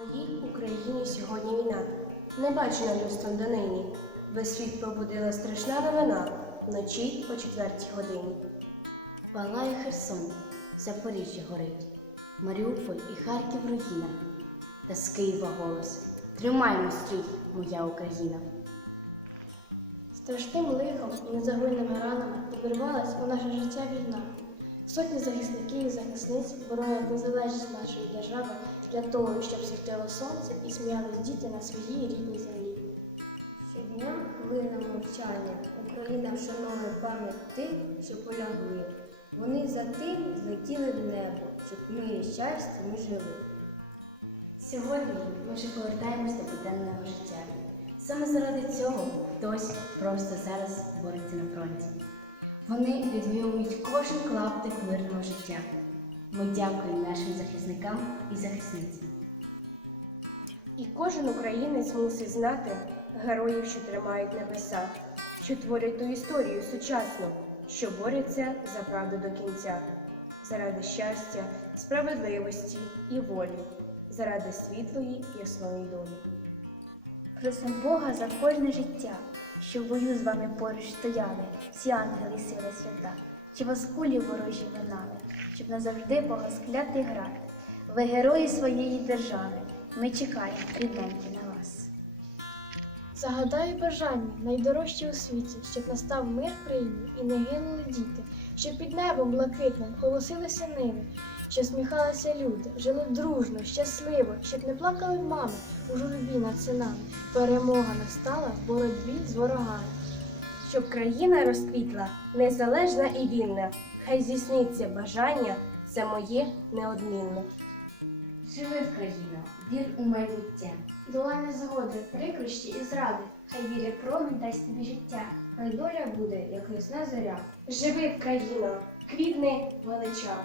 моїй Україні сьогодні війна, не бачена люстром донині. Весь світ пробудила страшна новина вночі о четвертій годині. Палає Херсон, Запоріжжя горить, Маріуполь і Харків руїна. Та з Києва голос. Тримаймо стрій, моя Україна. Страшним лихом і незагойними ранами обірвалась у наше життя війна. Сотні захисників і захисниць боронять незалежність нашої держави для того, щоб світило сонце і сміялись діти на своїй рідній землі. Щодня хвилина мовчання. Україна вшановує пам'ять тих, що полягли. Вони за тим злетіли в небо, щоб в мирі щастя ми жили. Сьогодні ми вже повертаємось до буденного життя. Саме заради цього хтось просто зараз бореться на фронті. Вони відвоюють кожен клаптик мирного життя. Ми дякуємо нашим захисникам і захисницям. І кожен українець мусить знати героїв, що тримають небеса, що творять ту історію сучасну, що борються за правду до кінця, заради щастя, справедливості і волі, заради світлої ясної долі. Просим Бога за кожне життя, що в бою з вами поруч стояли, всі ангели сили свята, чи вас кулі ворожі минали, щоб назавжди Бога склятий град. Ви герої своєї держави. Ми чекаємо, рідненькі, на вас. Загадаю бажання найдорожчі у світі, щоб настав мир в країні і не гинули діти, щоб під небом блакитним голосилися ниви, щоб сміхалися люди, жили дружно, щасливо, щоб не плакали мами у журбі над синами. Перемога настала в боротьбі з ворогами. Щоб країна розквітла, незалежна і вільна, хай здійсниться бажання, це моє неодмінно. Живи в вір у майбуття. Долай незгоди, прикрощі і зради, хай віря промінь дасть тобі життя. Хай доля буде, як ясна зоря. Живи в країно, квітни величаво.